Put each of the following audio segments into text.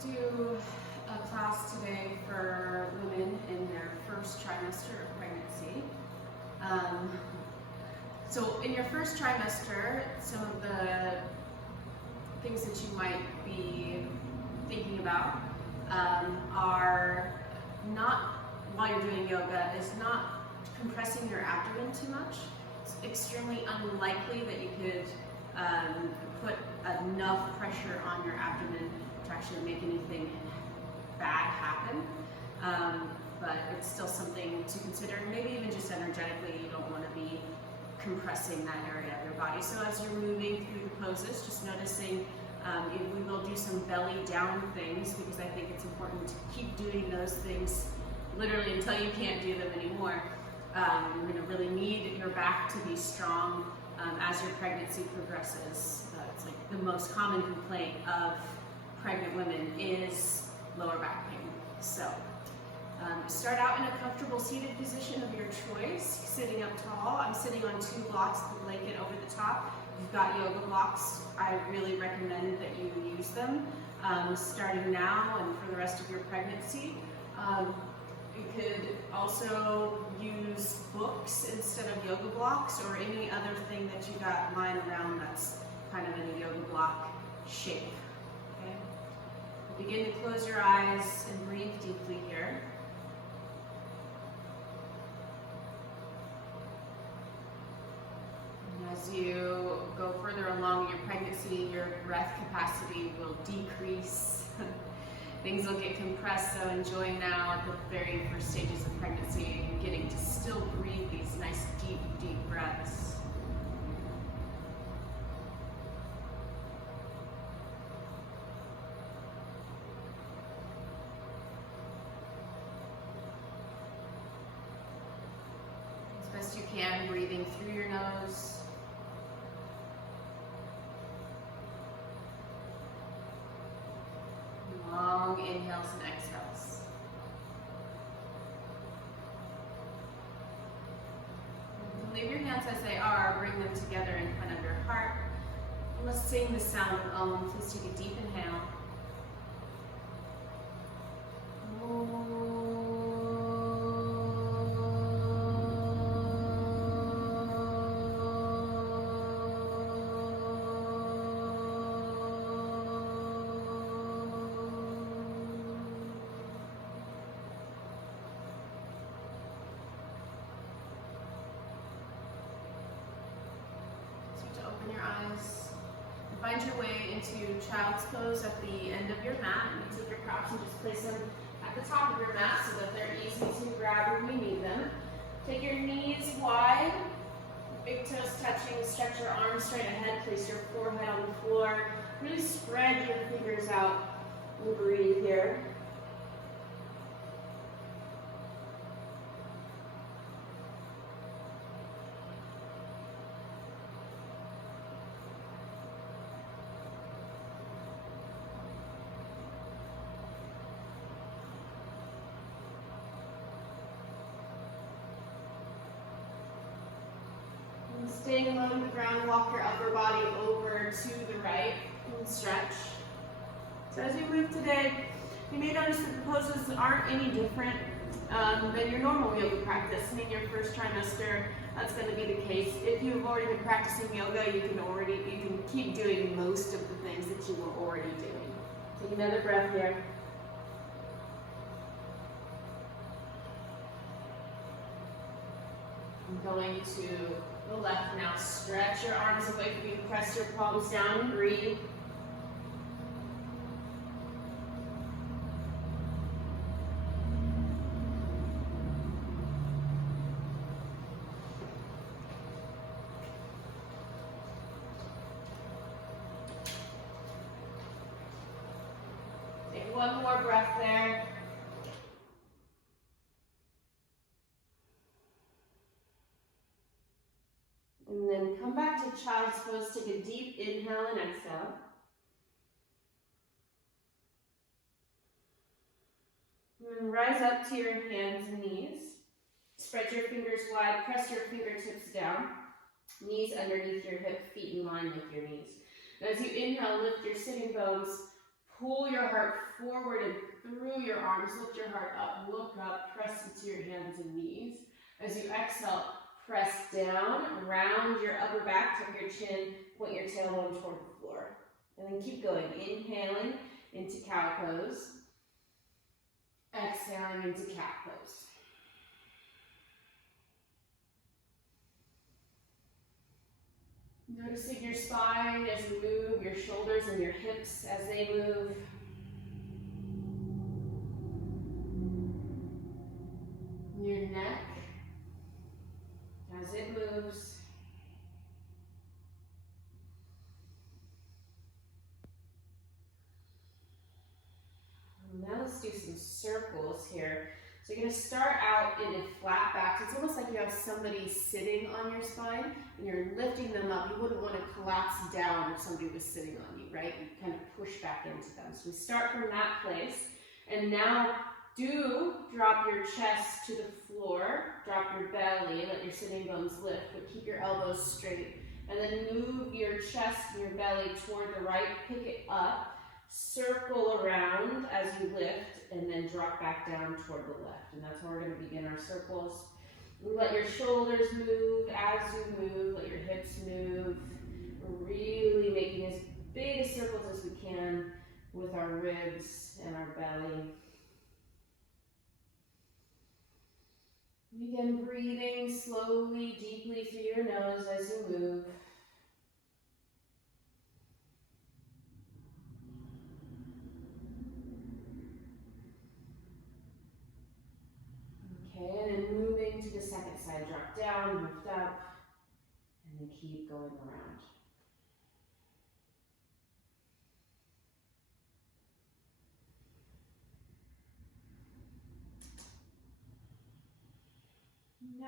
do a class today for women in their first trimester of pregnancy. So in your first trimester, some of the things that you might be thinking about are not, while you're doing yoga, is not compressing your abdomen too much. It's extremely unlikely that you could put enough pressure on your abdomen to actually make anything bad happen. But it's still something to consider. Maybe even just energetically, you don't want to be compressing that area of your body. So as you're moving through the poses, just noticing, we will do some belly down things because I think it's important to keep doing those things literally until you can't do them anymore. You're going to really need your back to be strong as your pregnancy progresses. It's like the most common complaint of pregnant women is lower back pain. So start out in a comfortable seated position of your choice, sitting up tall. I'm sitting on 2 blocks with a blanket over the top. If you've got yoga blocks, I really recommend that you use them starting now and for the rest of your pregnancy. You could also use books instead of yoga blocks or any other thing that you got lying around that's kind of in a yoga block shape. Okay? Begin to close your eyes and breathe deeply here. And as you go further along in your pregnancy, your breath capacity will decrease. Things will get compressed, so enjoy now at the very first stages of pregnancy, getting to still breathe these nice deep, deep breaths. As best you can, breathing through your nose. Long inhales and exhales. Leave your hands as they are, bring them together in front of your heart. And let's sing the sound of Om. Please take a deep inhale. Open your eyes. Find your way into child's pose at the end of your mat. And take your props and just place them at the top of your mat so that they're easy to grab when you need them. Take your knees wide, big toes touching, stretch your arms straight ahead, place your forehead on the floor. Really spread your fingers out and breathe here. Staying low to the ground, walk your upper body over to the right and stretch. So as you move today, you may notice that the poses aren't any different than your normal yoga practice. In your first trimester, that's going to be the case. If you've already been practicing yoga, you can keep doing most of the things that you were already doing. Take another breath here. I'm going to the left now. Stretch your arms away from you. Press your palms down and breathe. Take one more breath there. And then come back to child's pose. Take a deep inhale and exhale. And then rise up to your hands and knees. Spread your fingers wide. Press your fingertips down. Knees underneath your hip, feet in line with your knees. And as you inhale, lift your sitting bones. Pull your heart forward and through your arms. Lift your heart up, look up, press into your hands and knees. As you exhale, press down, round your upper back, tuck your chin, point your tailbone toward the floor. And then keep going, inhaling into cow pose, exhaling into cat pose. Noticing your spine as you move, your shoulders and your hips as they move. Your neck as it moves. Now let's do some circles here. So you're going to start out in a flat back. So it's almost like you have somebody sitting on your spine and you're lifting them up. You wouldn't want to collapse down if somebody was sitting on you, right? You kind of push back into them. So we start from that place. And now do drop your chest to the floor, drop your belly, let your sitting bones lift, but keep your elbows straight. And then move your chest and your belly toward the right, pick it up, circle around as you lift, and then drop back down toward the left. And that's how we're going to begin our circles. Let your shoulders move as you move, let your hips move. We're really making as big a circles as we can with our ribs and our belly. Begin breathing slowly, deeply through your nose as you move. Okay, and then moving to the second side, drop down, lift up, and then keep going around.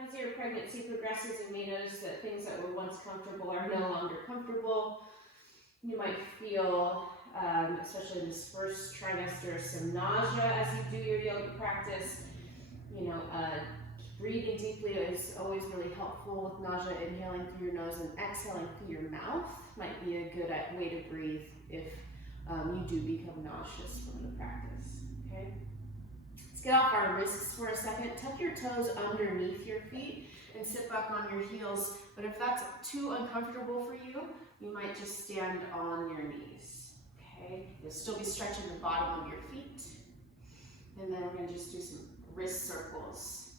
As your pregnancy progresses, and may notice that things that were once comfortable are no longer comfortable. You might feel, especially in this first trimester, some nausea as you do your yoga practice. You know, breathing deeply is always really helpful with nausea. Inhaling through your nose and exhaling through your mouth might be a good way to breathe if you do become nauseous from the practice, okay? Let's get off our wrists for a second. Tuck your toes underneath your feet and sit back on your heels. But if that's too uncomfortable for you, you might just stand on your knees, okay? You'll still be stretching the bottom of your feet. And then we're going to just do some wrist circles.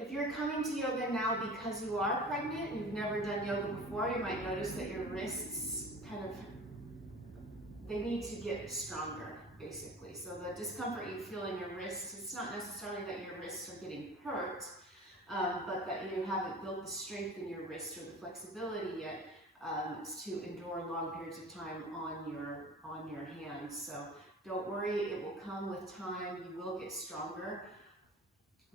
If you're coming to yoga now because you are pregnant, you've never done yoga before, you might notice that your wrists they need to get stronger, basically. So the discomfort you feel in your wrists, it's not necessarily that your wrists are getting hurt, but that you haven't built the strength in your wrists or the flexibility yet to endure long periods of time on your hands. So don't worry, it will come with time. You will get stronger.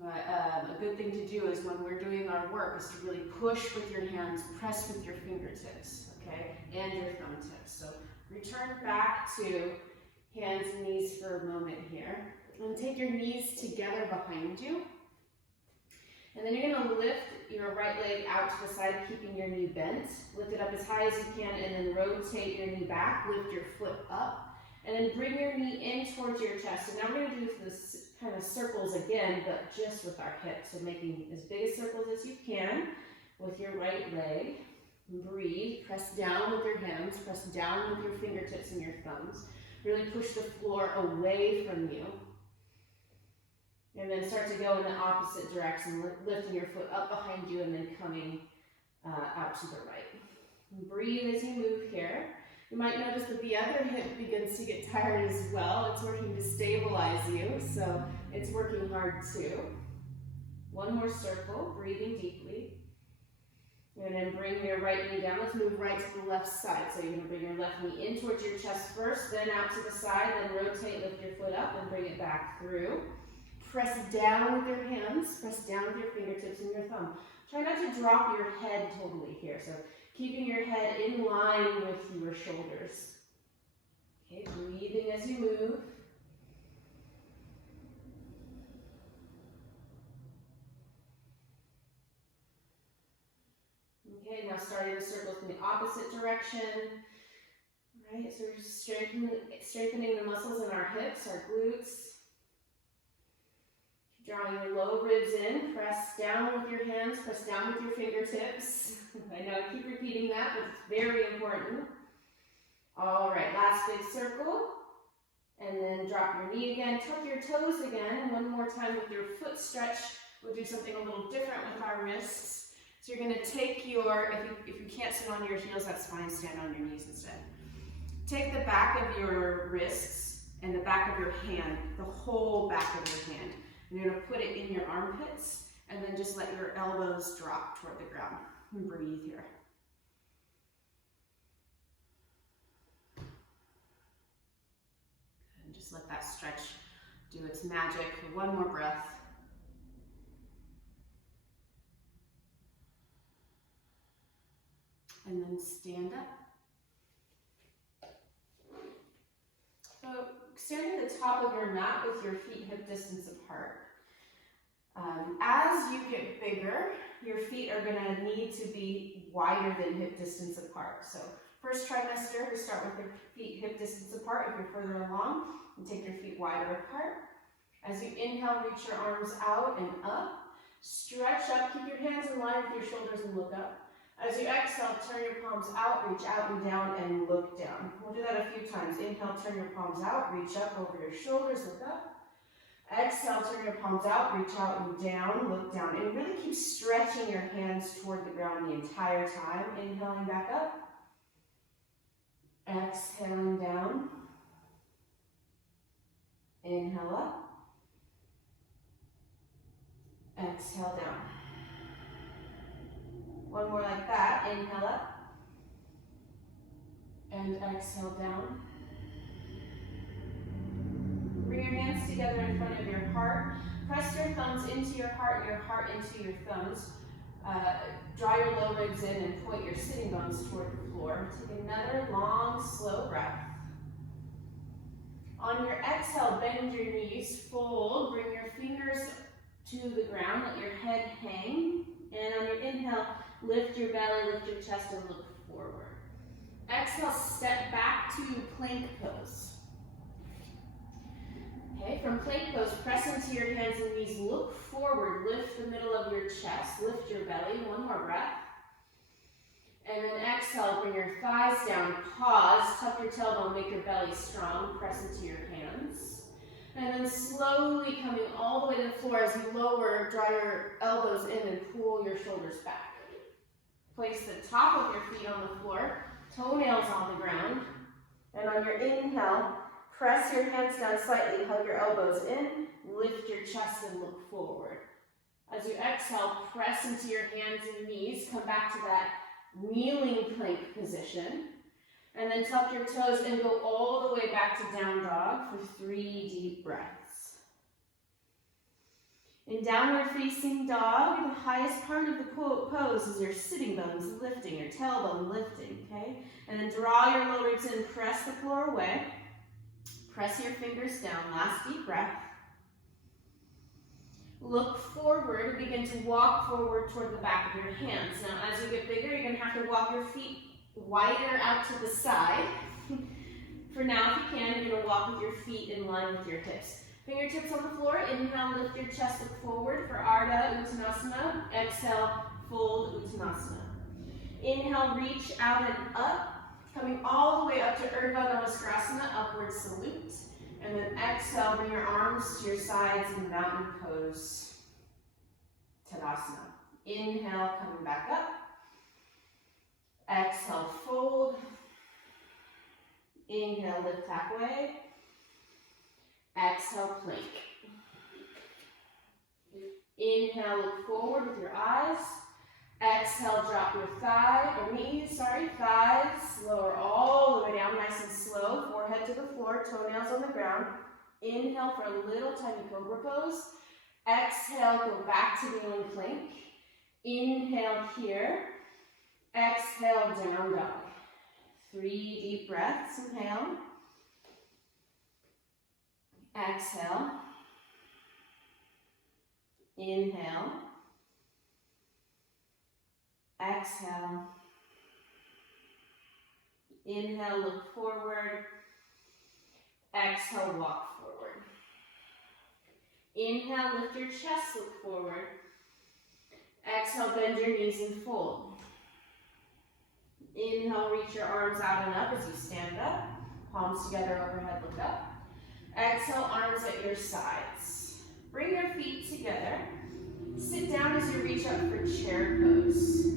A good thing to do is when we're doing our work is to really push with your hands, press with your fingertips, okay, and your thumb tips. So return back to hands and knees for a moment here. And take your knees together behind you. And then you're going to lift your right leg out to the side, keeping your knee bent. Lift it up as high as you can, and then rotate your knee back. Lift your foot up. And then bring your knee in towards your chest. So now we're going to do this kind of circles again, but just with our hips. So making as big a circles as you can with your right leg. Breathe. Press down with your hands. Press down with your fingertips and your thumbs. Really push the floor away from you. And then start to go in the opposite direction, lifting your foot up behind you and then coming out to the right. Breathe as you move here. You might notice that the other hip begins to get tired as well. It's working to stabilize you, so it's working hard too. One more circle, breathing deeply. And then bring your right knee down. Let's move right to the left side. So you're going to bring your left knee in towards your chest first, then out to the side, then rotate, lift your foot up, and bring it back through. Press down with your hands, press down with your fingertips and your thumb. Try not to drop your head totally here. So keeping your head in line with your shoulders. Okay, breathing as you move. Okay, now starting the circles in the opposite direction. right? So we're just strengthening the muscles in our hips, our glutes. Drawing your low ribs in, press down with your hands, press down with your fingertips. I know I keep repeating that, but it's very important. All right, last big circle. And then drop your knee again, tuck your toes again. One more time with your foot stretch. We'll do something a little different with our wrists. So you're gonna take your, if you can't sit on your heels, that's fine, stand on your knees instead. Take the back of your wrists and the back of your hand, the whole back of your hand. And you're gonna put it in your armpits and then just let your elbows drop toward the ground. And breathe here. And just let that stretch do its magic for one more breath. And then stand up. So stand at the top of your mat with your feet hip distance apart. As you get bigger, your feet are going to need to be wider than hip distance apart. So first trimester, we start with your feet hip distance apart. If you're further along, you take your feet wider apart. As you inhale, reach your arms out and up. Stretch up, keep your hands in line with your shoulders and look up. As you exhale, turn your palms out, reach out and down, and look down. We'll do that a few times. Inhale, turn your palms out, reach up over your shoulders, look up. Exhale, turn your palms out, reach out and down, look down. And really keep stretching your hands toward the ground the entire time. Inhaling back up. Exhaling down. Inhale up. Exhale down. One more like that. Inhale up. And exhale down. Bring your hands together in front of your heart. Press your thumbs into your heart into your thumbs. Draw your low ribs in and point your sitting bones toward the floor. Take another long, slow breath. On your exhale, bend your knees, fold, bring your fingers to the ground, let your head hang. And on your inhale, lift your belly, lift your chest, and look forward. Exhale, step back to plank pose. Okay, from plank pose, press into your hands and knees, look forward, lift the middle of your chest, lift your belly, one more breath. And then exhale, bring your thighs down, pause, tuck your tailbone, make your belly strong, press into your hands. And then slowly coming all the way to the floor as you lower, draw your elbows in and pull your shoulders back. Place the top of your feet on the floor, toenails on the ground. And on your inhale, press your hands down slightly, hug your elbows in, lift your chest and look forward. As you exhale, press into your hands and knees, come back to that kneeling plank position. And then tuck your toes and go all the way back to down dog for 3 deep breaths. In downward facing dog, the highest part of the pose is your sitting bones lifting, your tailbone lifting, okay? And then draw your low ribs in, press the floor away. Press your fingers down, last deep breath. Look forward, begin to walk forward toward the back of your hands. Now, as you get bigger, you're gonna have to walk your feet wider out to the side. For now, if you can, you're gonna walk with your feet in line with your hips. Fingertips on the floor, inhale, lift your chest, look forward for Ardha Uttanasana. Exhale, fold Uttanasana. Inhale, reach out and up. Coming all the way up to Urdhva Namaskar, upward salute. And then exhale, bring your arms to your sides in mountain pose, Tadasana. Inhale, coming back up. Exhale, fold. Inhale, lift halfway. Exhale, plank. Inhale, look forward with your eyes. Exhale, drop your thighs, lower all the way down, nice and slow, forehead to the floor, toenails on the ground. Inhale for a little tiny cobra pose. Exhale, go back to kneeling plank. Inhale here. Exhale, down dog. 3 deep breaths, inhale. Exhale. Inhale. Exhale. Inhale, look forward. Exhale, walk forward. Inhale, lift your chest, look forward. Exhale, bend your knees and fold. Inhale, reach your arms out and up as you stand up. Palms together overhead, look up. Exhale, arms at your sides. Bring your feet together. Sit down as you reach up for chair pose.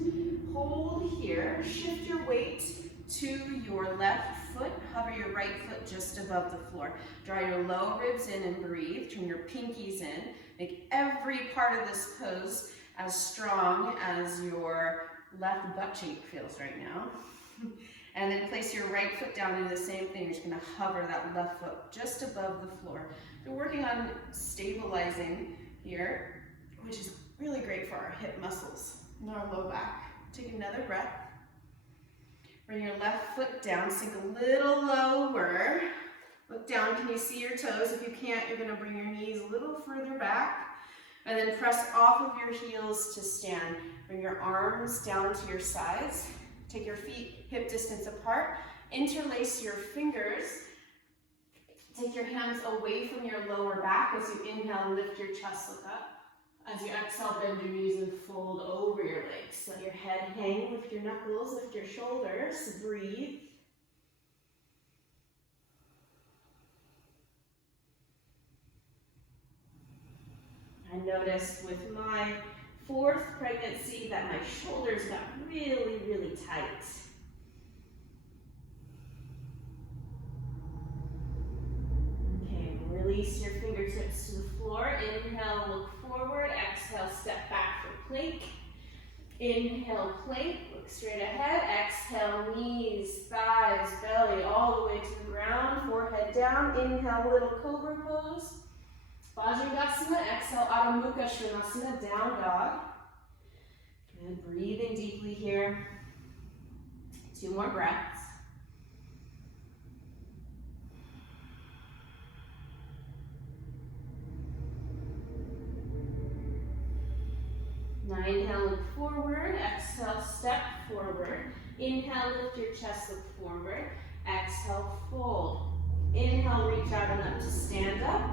Hold here. Shift your weight to your left foot. Hover your right foot just above the floor. Draw your low ribs in and breathe. Turn your pinkies in. Make every part of this pose as strong as your left butt cheek feels right now. And then place your right foot down and do the same thing. You're just going to hover that left foot just above the floor. We're working on stabilizing here, which is really great for our hip muscles and our low back. Take another breath. Bring your left foot down, sink a little lower. Look down, can you see your toes? If you can't, you're gonna bring your knees a little further back and then press off of your heels to stand. Bring your arms down to your sides. Take your feet hip distance apart. Interlace your fingers. Take your hands away from your lower back as you inhale, lift your chest, look up. As you exhale, bend your knees and fold over your legs. Let your head hang, lift your knuckles, lift your shoulders, breathe. I noticed with my 4th pregnancy that my shoulders got really, really tight. Okay, release your fingertips to the floor. Inhale, look forward. Exhale, step back for plank. Inhale, plank, look straight ahead. Exhale, knees, thighs, belly, all the way to the ground. Forehead down. Inhale, little cobra pose. Vajragasana. Exhale, Adho Mukha Svanasana, down dog. Good, breathing deeply here. 2 more breaths. Now inhale, look forward. Exhale, step forward. Inhale, lift your chest, look forward. Exhale, fold. Inhale, reach out and up to stand up.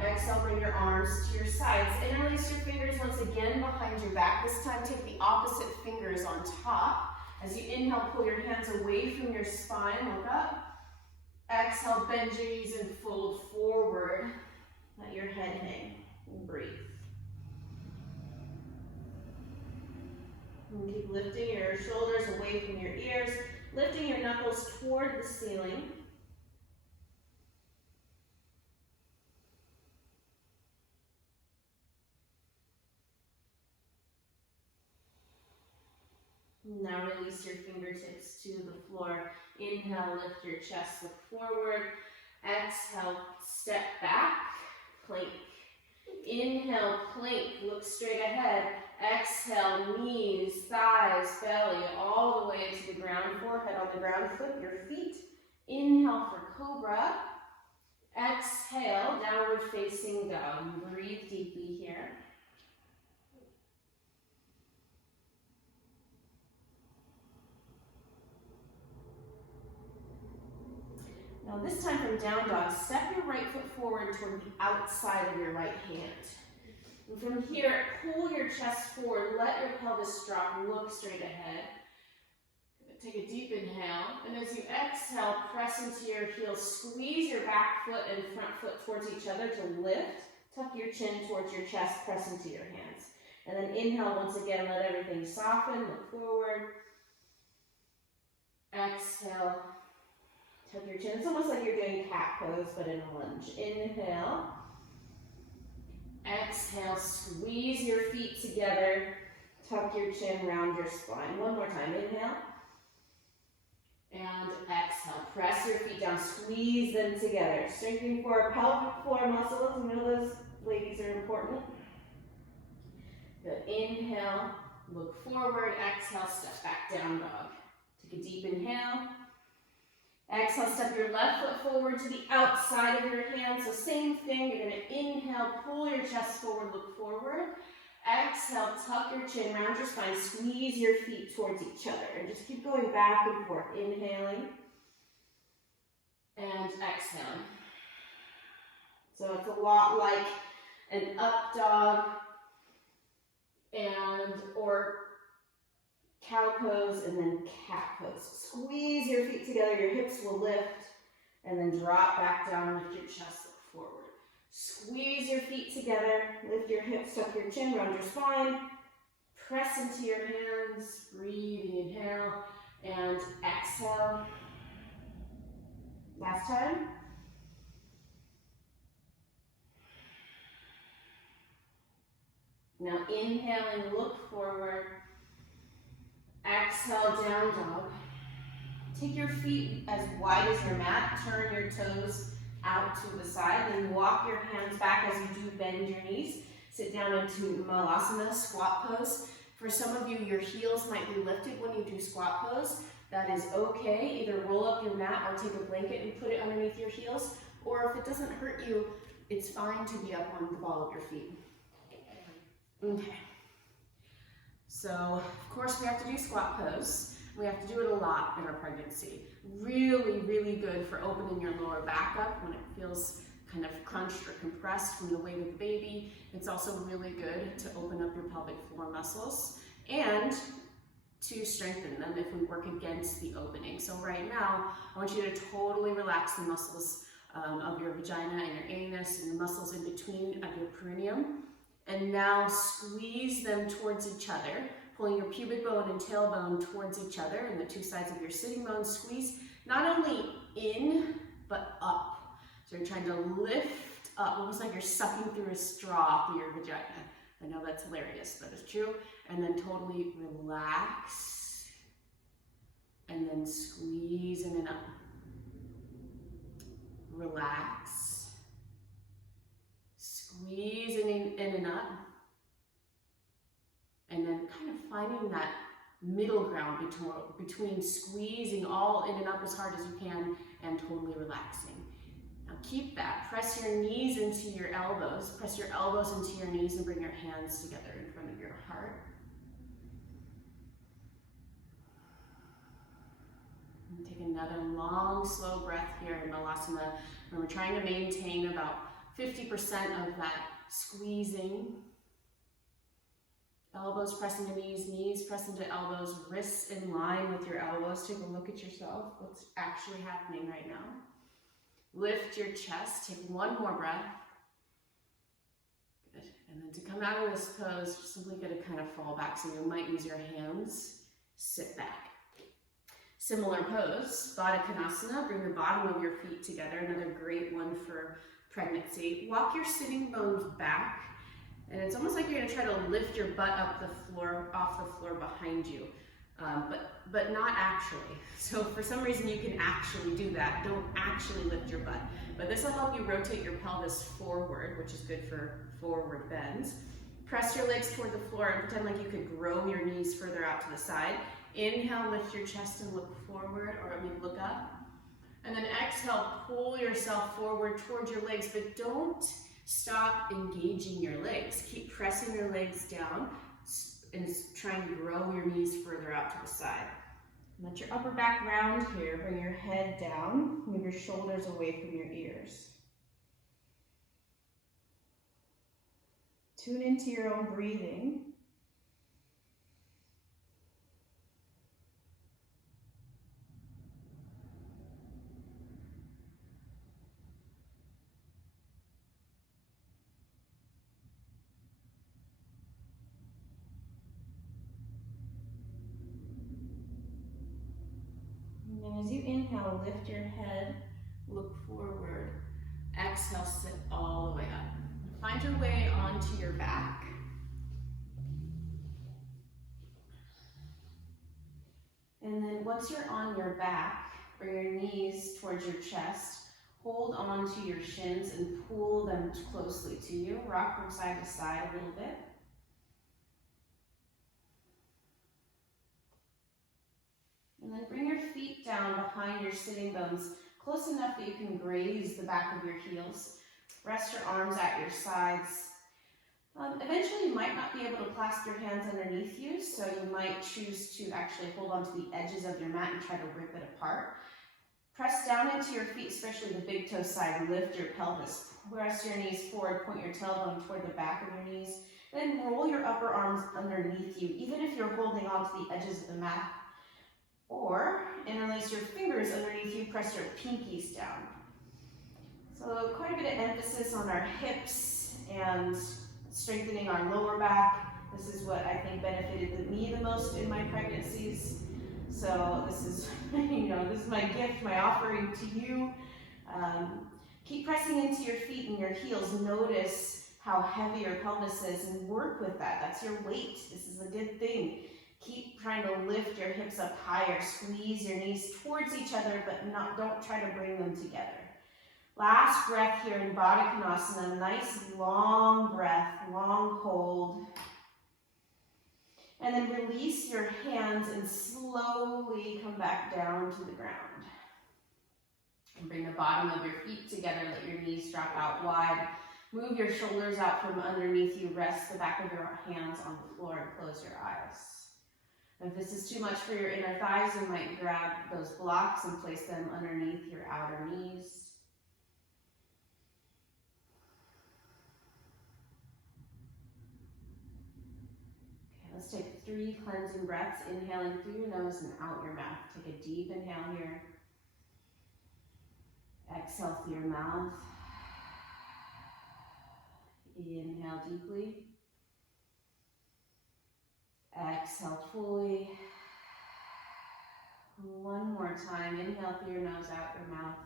Exhale, bring your arms to your sides. Interlace your fingers once again behind your back. This time, take the opposite fingers on top. As you inhale, pull your hands away from your spine, look up. Exhale, bend your knees and fold forward. Let your head hang and breathe. And keep lifting your shoulders away from your ears, lifting your knuckles toward the ceiling. Now release your fingertips to the floor. Inhale, lift your chest, look forward. Exhale, step back, plank. Inhale, plank, look straight ahead. Exhale, knees, thighs, belly, all the way to the ground. Forehead on the ground, flip your feet. Inhale for cobra. Exhale, downward facing dog. Breathe deeply here. Now this time from down dog, step your right foot forward toward the outside of your right hand. And from here, pull your chest forward, let your pelvis drop, look straight ahead. Take a deep inhale, and as you exhale, press into your heels, squeeze your back foot and front foot towards each other to lift. Tuck your chin towards your chest, press into your hands. And then inhale once again, let everything soften, look forward. Exhale. Tuck your chin. It's almost like you're doing cat pose, but in a lunge. Inhale. Exhale, squeeze your feet together. Tuck your chin, round your spine. One more time. Inhale. And exhale. Press your feet down. Squeeze them together. Strengthening for our pelvic floor muscles. You know those ladies are important. Good. Inhale. Look forward. Exhale. Step back, down dog. Take a deep inhale. Exhale, step your left foot forward to the outside of your hand. So same thing, you're going to inhale, pull your chest forward, look forward. Exhale, tuck your chin, round your spine, squeeze your feet towards each other, and just keep going back and forth, inhaling and exhaling. So it's a lot like an up dog or cow pose and then cat pose. Squeeze your feet together, your hips will lift, and then drop back down, lift your chest, look forward. Squeeze your feet together, lift your hips, tuck your chin, round your spine, press into your hands, breathing, inhale, and exhale. Last time. Now inhaling, look forward. Exhale, down dog. Take your feet as wide as your mat, turn your toes out to the side, then walk your hands back as you do bend your knees. Sit down into Malasana, squat pose. For some of you, your heels might be lifted when you do squat pose. That is okay. Either roll up your mat or take a blanket and put it underneath your heels, or if it doesn't hurt you, it's fine to be up on the ball of your feet. Okay. So, of course, we have to do squat pose. We have to do it a lot in our pregnancy. Really, really good for opening your lower back up when it feels kind of crunched or compressed from the weight of the baby. It's also really good to open up your pelvic floor muscles and to strengthen them if we work against the opening. So right now, I want you to totally relax the muscles of your vagina and your anus and the muscles in between of your perineum. And now squeeze them towards each other, pulling your pubic bone and tailbone towards each other and the two sides of your sitting bone. Squeeze not only in, but up. So you're trying to lift up, almost like you're sucking through a straw through your vagina. I know that's hilarious, but it's true. And then totally relax. And then squeeze in and up. Relax. Squeeze in and up. And then kind of finding that middle ground between squeezing all in and up as hard as you can and totally relaxing. Now keep that. Press your knees into your elbows. Press your elbows into your knees and bring your hands together in front of your heart. And take another long, slow breath here in Malasana. And we're trying to maintain about 50% of that squeezing. Elbows press into knees, knees press into elbows, wrists in line with your elbows. Take a look at yourself, what's actually happening right now. Lift your chest, take one more breath. Good, and then to come out of this pose, you're simply gonna kind of fall back, so you might use your hands, sit back. Similar pose, Baddha Konasana, bring the bottom of your feet together, another great one for pregnancy. Walk your sitting bones back. And it's almost like you're going to try to lift your butt up the floor, off the floor behind you, but not actually. So for some reason you can actually do that. Don't actually lift your butt. But this will help you rotate your pelvis forward, which is good for forward bends. Press your legs toward the floor and pretend like you could grow your knees further out to the side. Inhale, lift your chest and look forward, or maybe look up. And then exhale, pull yourself forward towards your legs, but don't stop engaging your legs. Keep pressing your legs down and try and grow your knees further out to the side. Let your upper back round here. Bring your head down. Move your shoulders away from your ears. Tune into your own breathing. And as you inhale, lift your head, look forward. Exhale, sit all the way up. Find your way onto your back. And then once you're on your back, bring your knees towards your chest. Hold on to your shins and pull them closely to you. Rock from side to side a little bit. And then bring your feet down behind your sitting bones, close enough that you can graze the back of your heels. Rest your arms at your sides. Eventually, you might not be able to clasp your hands underneath you, so you might choose to actually hold onto the edges of your mat and try to rip it apart. Press down into your feet, especially the big toe side. Lift your pelvis. Press your knees forward. Point your tailbone toward the back of your knees. Then roll your upper arms underneath you, even if you're holding onto the edges of the mat. Or interlace your fingers underneath you. Press your pinkies down. So quite a bit of emphasis on our hips and strengthening our lower back. This is what I think benefited me the most in my pregnancies. So this is, this is my gift, my offering to you. Keep pressing into your feet and your heels. Notice how heavy your pelvis is and work with that. That's your weight. This is a good thing. Keep trying to lift your hips up higher. Squeeze your knees towards each other, but don't try to bring them together. Last breath here in Baddha Konasana. Nice long breath, long hold. And then release your hands and slowly come back down to the ground. And bring the bottom of your feet together. Let your knees drop out wide. Move your shoulders out from underneath you. Rest the back of your hands on the floor and close your eyes. If this is too much for your inner thighs, you might grab those blocks and place them underneath your outer knees. Let's take 3 cleansing breaths, inhaling through your nose and out your mouth. Take a deep inhale here. Exhale through your mouth. Inhale deeply. Exhale fully. One more time. Inhale through your nose, out your mouth.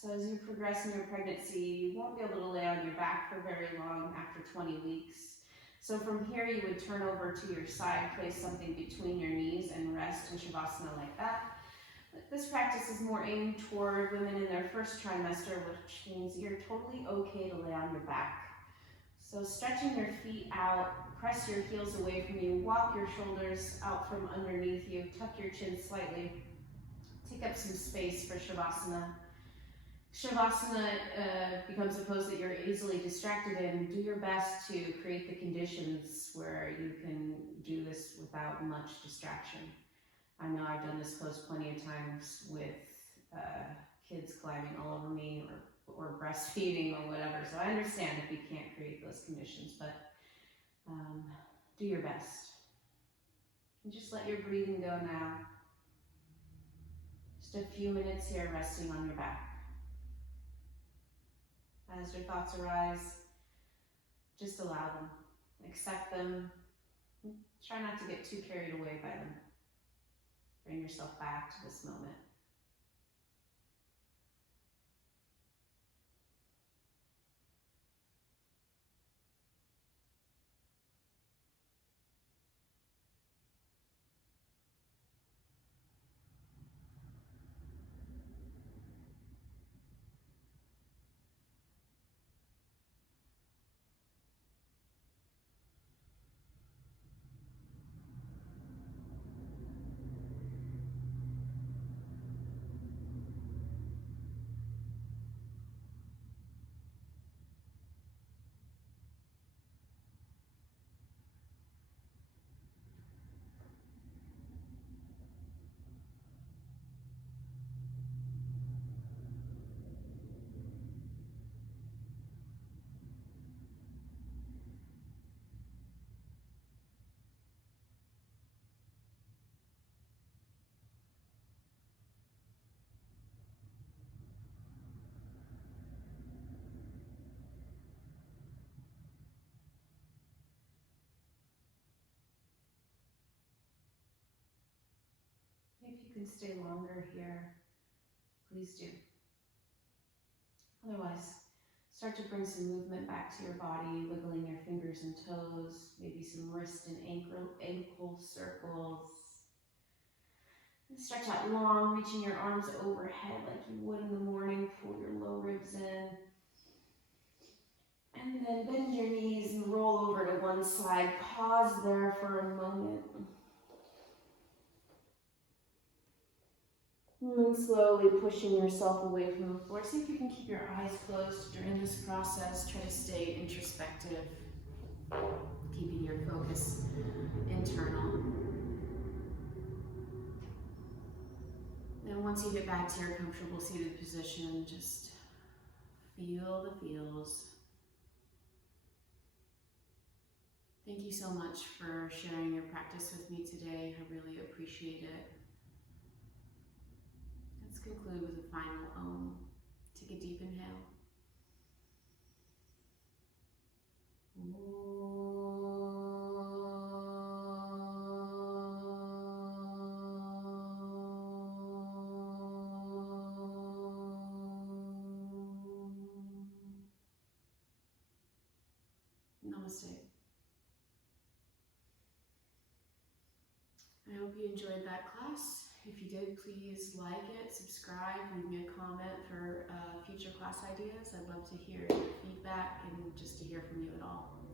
So as you progress in your pregnancy, you won't be able to lay on your back for very long after 20 weeks. So from here, you would turn over to your side, place something between your knees and rest in Shavasana like that. This practice is more aimed toward women in their first trimester, which means you're totally okay to lay on your back. So stretching your feet out, press your heels away from you, walk your shoulders out from underneath you, tuck your chin slightly, take up some space for Shavasana. Shavasana becomes a pose that you're easily distracted in. Do your best to create the conditions where you can do this without much distraction. I know I've done this pose plenty of times with kids climbing all over me or breastfeeding or whatever, so I understand if you can't create those conditions, but do your best. And just let your breathing go now. Just a few minutes here resting on your back. As your thoughts arise, just allow them, accept them. Try not to get too carried away by them. Bring yourself back to this moment. If you can stay longer here, please do. Otherwise, start to bring some movement back to your body, wiggling your fingers and toes, maybe some wrist and ankle circles. And stretch out long, reaching your arms overhead like you would in the morning. Pull your low ribs in. And then bend your knees and roll over to one side. Pause there for a moment. And then slowly pushing yourself away from the floor. See if you can keep your eyes closed during this process. Try to stay introspective, keeping your focus internal. And once you get back to your comfortable seated position, just feel the feels. Thank you so much for sharing your practice with me today. I really appreciate it. Let's conclude with a final Om. Take a deep inhale. Namaste. I hope you enjoyed that class. If you did, please like it, subscribe, leave me a comment for future class ideas. I'd love to hear your feedback and just to hear from you at all.